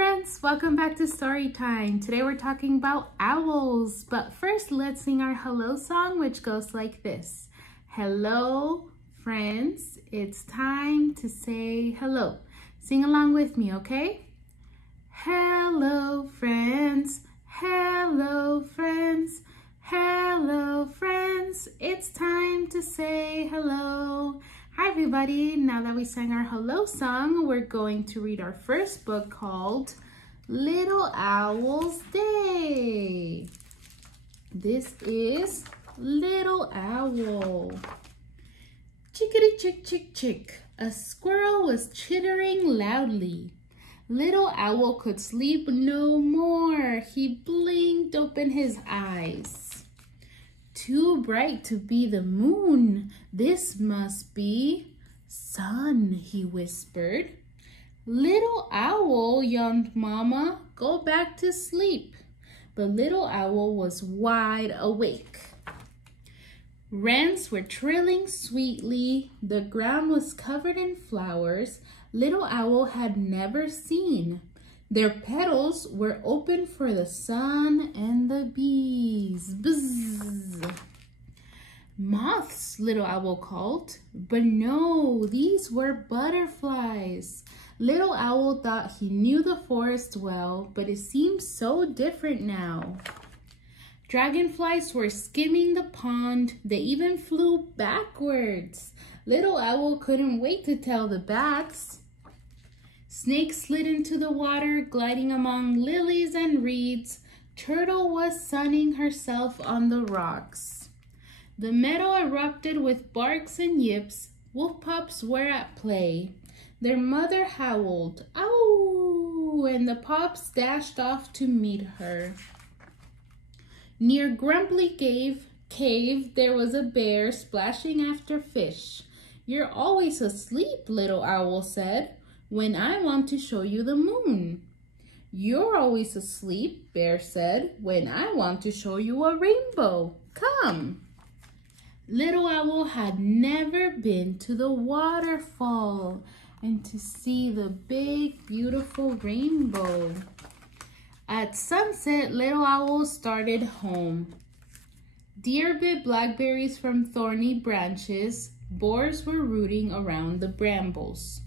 friends, welcome back to Storytime. Today we're talking about owls, but first let's sing our hello song, which goes like this. Hello friends, it's time to say hello. Sing along with me, okay? Hello friends, hello friends, hello friends, it's time to say hello. Hi everybody, now that we sang our hello song, we're going to read our first book called Little Owl's Day. This is Little Owl. Chickadee chick chick chick, a squirrel was chittering loudly. Little Owl could sleep no more. He blinked open his eyes. Too bright to be the moon. This must be sun, he whispered. Little Owl, yawned Mama, go back to sleep. But Little Owl was wide awake. Wrens were trilling sweetly. The ground was covered in flowers Little Owl had never seen. Their petals were open for the sun and the bees. Buzz! Moths, Little Owl called. But no, these were butterflies. Little Owl thought he knew the forest well, but it seemed so different now. Dragonflies were skimming the pond. They even flew backwards. Little Owl couldn't wait to tell the bats. Snakes slid into the water, gliding among lilies and reeds. Turtle was sunning herself on the rocks. The meadow erupted with barks and yips. Wolf pups were at play. Their mother howled, "Ow!" and the pups dashed off to meet her. Near Grumbly Cave, there was a bear splashing after fish. "You're always asleep," Little Owl said, "when I want to show you the moon." "You're always asleep," Bear said, "when I want to show you a rainbow. Come." Little Owl had never been to the waterfall and to see the big, beautiful rainbow. At sunset, Little Owl started home. Deer bit blackberries from thorny branches. Boars were rooting around the brambles.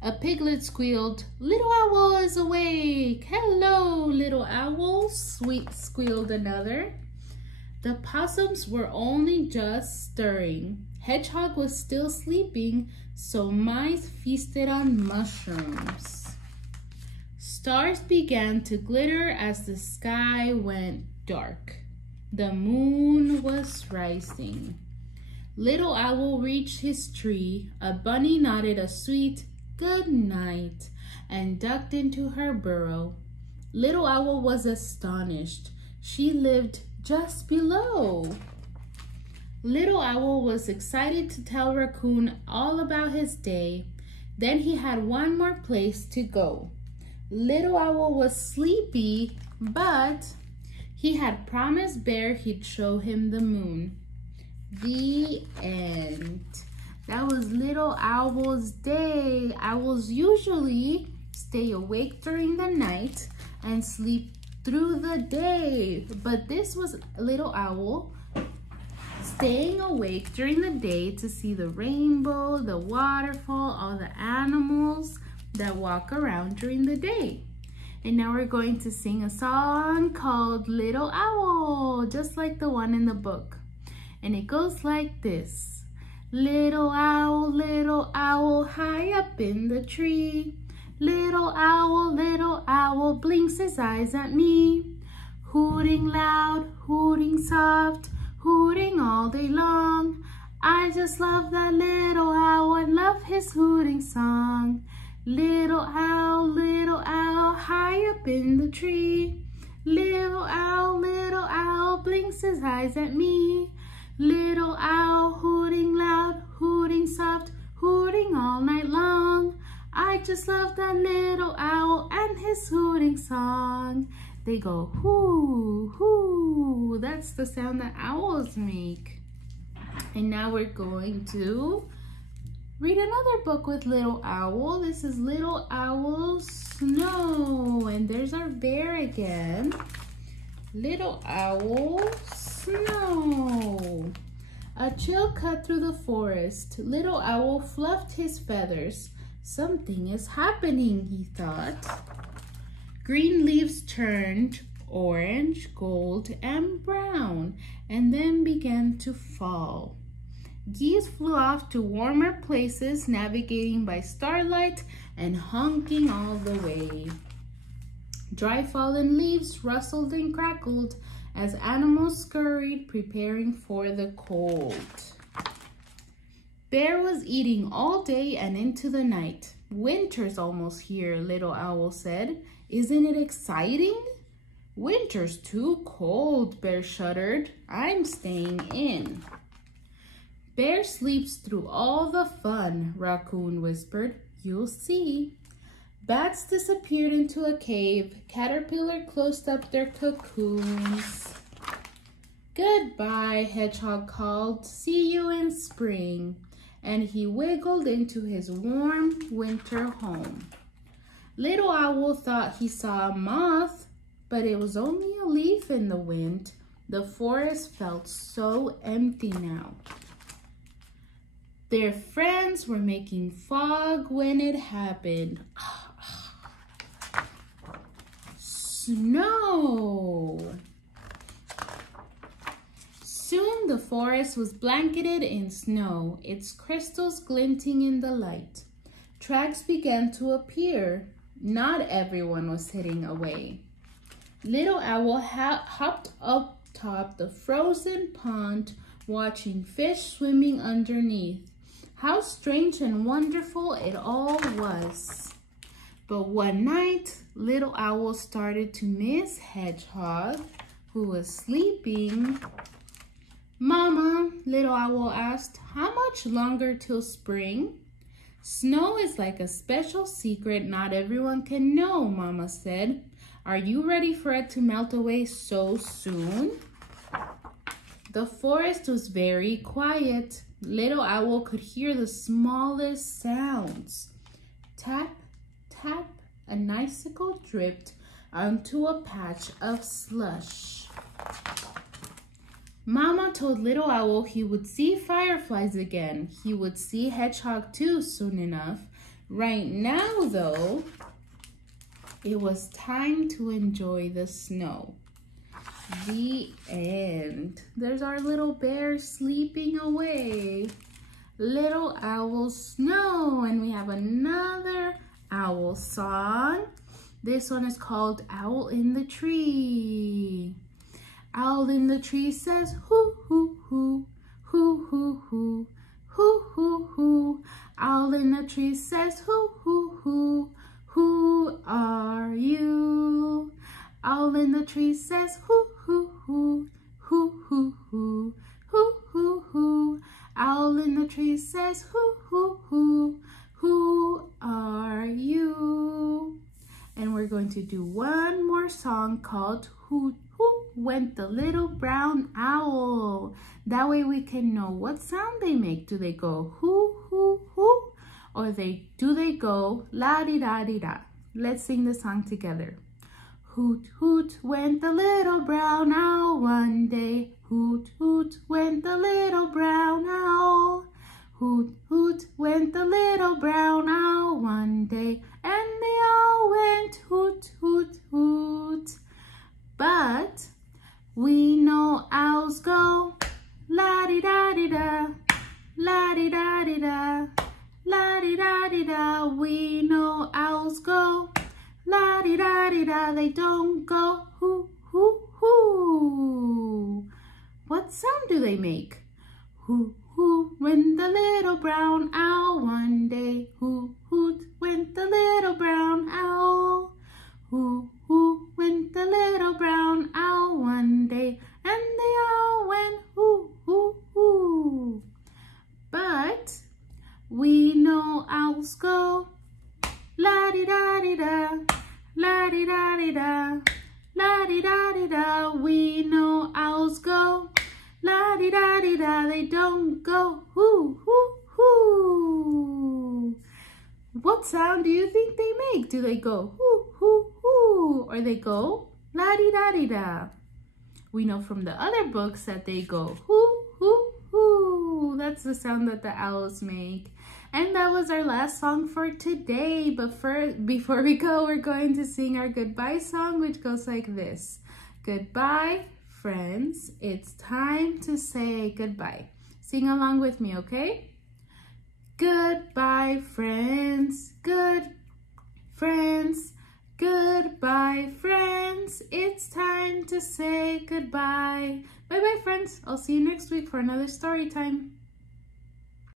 A piglet squealed, "Little Owl is awake." "Hello, Little Owl," sweet squealed another. The possums were only just stirring. Hedgehog was still sleeping, so mice feasted on mushrooms. Stars began to glitter as the sky went dark. The moon was rising. Little Owl reached his tree. A bunny nodded a sweet "good night" and ducked into her burrow. Little Owl was astonished. She lived just below. Little Owl was excited to tell Raccoon all about his day. Then he had one more place to go. Little Owl was sleepy, but he had promised Bear he'd show him the moon. The end. That was Little Owl's day. Owls usually stay awake during the night and sleep through the day. But this was Little Owl staying awake during the day to see the rainbow, the waterfall, all the animals that walk around during the day. And now we're going to sing a song called Little Owl, just like the one in the book. And it goes like this. Little owl, high up in the tree. Little owl, blinks his eyes at me. Hooting loud, hooting soft, hooting all day long. I just love that little owl and love his hooting song. Little owl, high up in the tree. Little owl, blinks his eyes at me. Little owl, hooting loud, hooting soft, hooting all night long. I just love that little owl and his hooting song. They go hoo, hoo. That's the sound that owls make. And now we're going to read another book with Little Owl. This is Little Owl Snow. and there's our bear again. Little owl, snow. A chill cut through the forest. Little owl fluffed his feathers. Something is happening, he thought. Green leaves turned orange, gold, and brown, and then began to fall. Geese flew off to warmer places, navigating by starlight and honking all the way. Dry fallen leaves rustled and crackled as animals scurried, preparing for the cold. Bear was eating all day and into the night. Winter's almost here, Little Owl said. Isn't it exciting? Winter's too cold, Bear shuddered. I'm staying in. Bear sleeps through all the fun, Raccoon whispered. You'll see. Bats disappeared into a cave. Caterpillar closed up their cocoons. Goodbye, Hedgehog called. See you in spring. And he wiggled into his warm winter home. Little Owl thought he saw a moth, but it was only a leaf in the wind. The forest felt so empty now. Their friends were making fog when it happened. Snow! Soon the forest was blanketed in snow, its crystals glinting in the light. Tracks began to appear. Not everyone was heading away. Little Owl hopped up top the frozen pond, watching fish swimming underneath. How strange and wonderful it all was. But one night, Little Owl started to miss Hedgehog, who was sleeping. Mama, Little Owl asked, how much longer till spring? Snow is like a special secret not everyone can know, Mama said. Are you ready for it to melt away so soon? The forest was very quiet. Little Owl could hear the smallest sounds. Tap, tap, an icicle dripped onto a patch of slush. Mama told Little Owl he would see fireflies again. He would see Hedgehog too soon enough. Right now, though, it was time to enjoy the snow. The end. There's our little bear sleeping away. Little Owl Snow. And we have another owl song. This one is called Owl in the Tree. Owl in the tree says, hoo, hoo, hoo, hoo, hoo, hoo, hoo, hoo, hoo. Owl in the tree says, hoo, hoo, hoo, who are you? Owl in the tree says, hoo, hoo, hoo, hoo, hoo, hoo, hoo, hoo, hoo. Owl in the tree says, hoo, hoo, hoo, who are you? And we're going to do one more song called Hoot, Hoot Went the Little Brown Owl. That way we can know what sound they make. Do they go hoo, hoo, hoo? Or do they go la-di-da-di-da? Let's sing the song together. Hoot, hoot, went the little brown owl one day. Hoot, hoot, went the little brown owl. Hoot, hoot, went the little brown owl one day. And they all went hoot, hoot, hoot. But we know owls go la-di-da-di-da, la-di-da-di-da, la-di-da-di-da. We know owls go la-di-da-di-da. They don't go hoo, hoo, hoo. What sound do they make? Hoo, hoo, went the little brown owl one day. Hoo, hoot, went the little brown owl. Hoo, hoo, went the little brown owl one day. And they all went hoo, hoo, hoo. But we know owls go la-di-da-di-da, la-di-da-di-da, la-di-da-di-da. We know owls go la-di-da-di-da. They don't go hoo, hoo, hoo. What sound do you think they make? Do they go hoo, hoo, hoo? or they go la-di-da-di-da. We know from the other books that they go hoo, hoo, hoo. That's the sound that the owls make. And that was our last song for today. But before we go, we're going to sing our goodbye song, which goes like this. Goodbye, friends. It's time to say goodbye. Sing along with me, okay? Goodbye, friends. Good friends. Goodbye, friends. It's time to say goodbye. Bye-bye, friends. I'll see you next week for another story time.